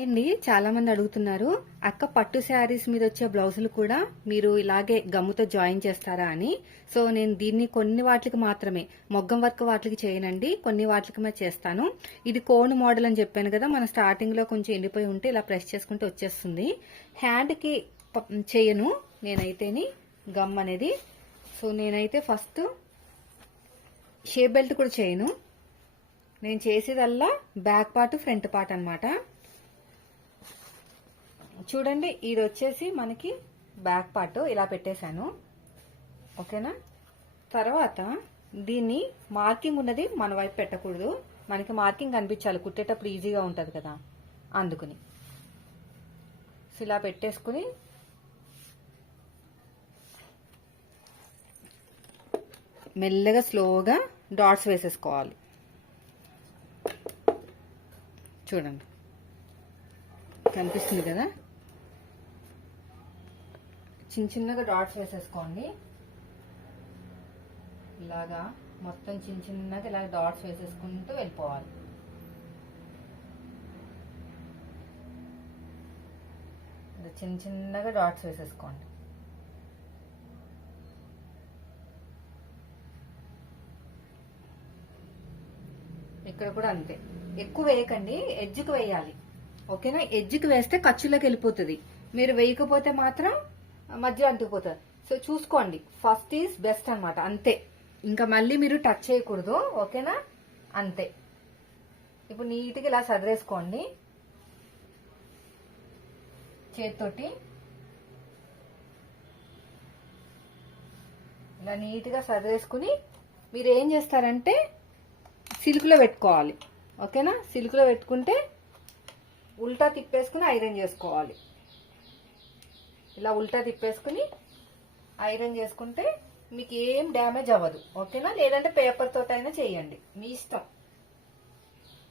Hi అండి, చాలా మంది అడుగుతున్నారు అక్క పట్టు శారీస్ మీద వచ్చే బ్లౌజులు కూడా మీరు ఇలాగే గమ్ముతో జాయిన్ చేస్తారా అని. సో నేను దీన్ని కొన్ని వాటికి మాత్రమే, మొగ్గం వర్క్ వాటికి చేయనండి, కొన్ని వాటికి చేస్తాను. ఇది కోన్ మోడల్ అని చెప్పాను కదా, మన స్టార్టింగ్ లో కొంచెం ఎండిపోయి ఉంటే ఇలా ప్రెస్ చేసుకుంటే వచ్చేస్తుంది. హ్యాండ్ కి చేయను నేనైతేని గమ్ అనేది. సో నేనైతే ఫస్ట్ షేప్ బెల్ట్ కూడా చేయను. నేను చేసేదల్లా బ్యాక్ పార్ట్ ఫ్రంట్ పార్ట్ అన్నమాట. చూడండి, ఇది వచ్చేసి మనకి బ్యాక్ పార్ట్ ఇలా పెట్టేశాను, ఓకేనా. తర్వాత దీన్ని మార్కింగ్ ఉన్నది మన వైపు పెట్టకూడదు, మనకి మార్కింగ్ కనిపించాలి, కుట్టేటప్పుడు ఈజీగా ఉంటుంది కదా, అందుకుని. సో ఇలా పెట్టేసుకుని మెల్లగా స్లోగా డాట్స్ వేసేసుకోవాలి. చూడండి, కనిపిస్తుంది కదా, చిన్న చిన్నగా డాట్స్ వేసేసుకోండి. ఇలాగా మొత్తం చిన్న చిన్నగా ఇలా డాట్స్ వేసేసుకుంటూ వెళ్ళిపోవాలి. చిన్న చిన్నగా డాట్స్ వేసేసుకోండి. ఇక్కడ కూడా అంతే, ఎక్కువ వేయకండి, ఎడ్జ్కి వేయాలి, ఓకేనా. ఎడ్జ్కి వేస్తే ఖర్చులోకి వెళ్ళిపోతుంది, మీరు వేయకపోతే మాత్రం మధ్య అంటుకుపోతుంది. సో చూసుకోండి, ఫస్ట్ ఈజ్ బెస్ట్ అనమాట, అంతే. ఇంకా మళ్ళీ మీరు టచ్ చేయకూడదు, ఓకేనా, అంతే. ఇప్పుడు నీట్గా ఇలా సదిరేసుకోండి చేతితోటి, ఇలా నీట్గా సదిరేసుకుని మీరు ఏం చేస్తారంటే సిల్క్లో పెట్టుకోవాలి, ఓకేనా. సిల్క్లో పెట్టుకుంటే ఉల్టా తిప్పేసుకుని ఐరన్ చేసుకోవాలి. ఇలా ఉల్టా తిప్పేసుకుని ఐరన్ చేసుకుంటే మీకు ఏం డ్యామేజ్ అవ్వదు, ఓకేనా. లేదంటే పేపర్ తోటైనా చేయండి, మీ ఇష్టం.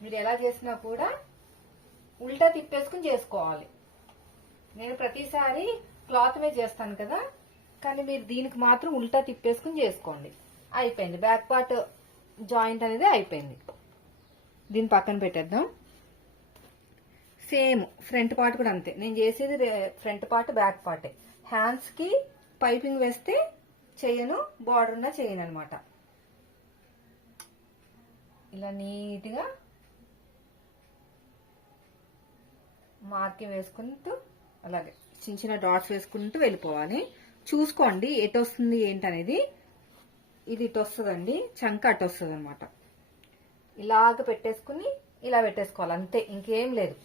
మీరు ఎలా చేసినా కూడా ఉల్టా తిప్పేసుకుని చేసుకోవాలి. నేను ప్రతిసారి క్లాత్ మీద చేస్తాను కదా, కానీ మీరు దీనికి మాత్రం ఉల్టా తిప్పేసుకుని చేసుకోండి. అయిపోయింది, బ్యాక్ పార్ట్ జాయింట్ అనేది అయిపోయింది. దీన్ని పక్కన పెట్టేద్దాం. సేమ్ ఫ్రంట్ పార్ట్ కూడా అంతే, నేను చేసేది ఫ్రంట్ పార్ట్ బ్యాక్ పార్టే. హ్యాండ్స్ కి పైపింగ్ వేస్తే చేయను, బార్డర్ ఉన్న చేయను అనమాట. ఇలా నీట్గా మార్కింగ్ వేసుకుంటూ అలాగే చిన్న చిన్న డాట్స్ వేసుకుంటూ వెళ్ళిపోవాలి. చూసుకోండి ఎటు వస్తుంది ఏంటనేది. ఇది ఇటు వస్తుందండి, చంక అటు వస్తుంది అనమాట. ఇలాగ పెట్టేసుకుని ఇలా పెట్టేసుకోవాలి, అంతే, ఇంకేం లేదు.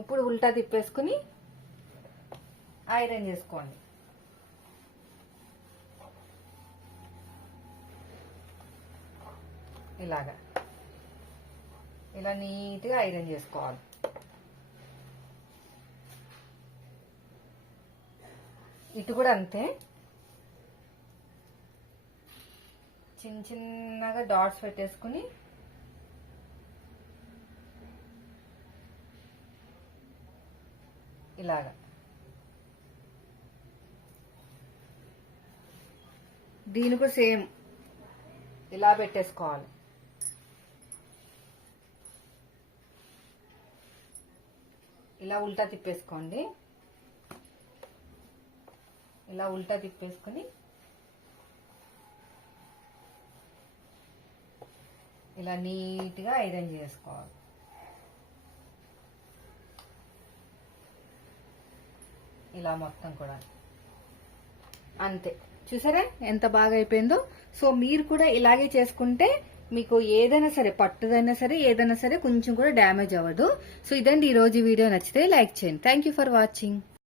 ఇప్పుడు ఉల్టా తిప్పేసుకుని ఐరన్ చేసుకోండి. ఇలాగా ఇలా నీట్గా ఐరన్ చేసుకోవాలి. ఇటు కూడా అంతే, చిన్న చిన్నగా డాట్స్ పెట్టేసుకుని ఇలాగా దీని కూడా సేమ్ ఇలా పెట్టేసుకోవాలి. ఇలా ఉల్టా తిప్పేసుకోండి, ఇలా ఉల్టా తిప్పేసుకుని ఇలా నీట్గా ఐరన్ చేసుకోవాలి. ఇలా మొత్తం కూడా అంతే. చూసారా ఎంత బాగా అయిపోయిందో. సో మీరు కూడా ఇలాగే చేసుకుంటే మీకు ఏదైనా సరే, పట్టుదైనా సరే ఏదైనా సరే కొంచెం కూడా డ్యామేజ్ అవ్వదు. సో ఇదండి ఈరోజు వీడియో. నచ్చితే లైక్ చేయండి. Thank you for watching.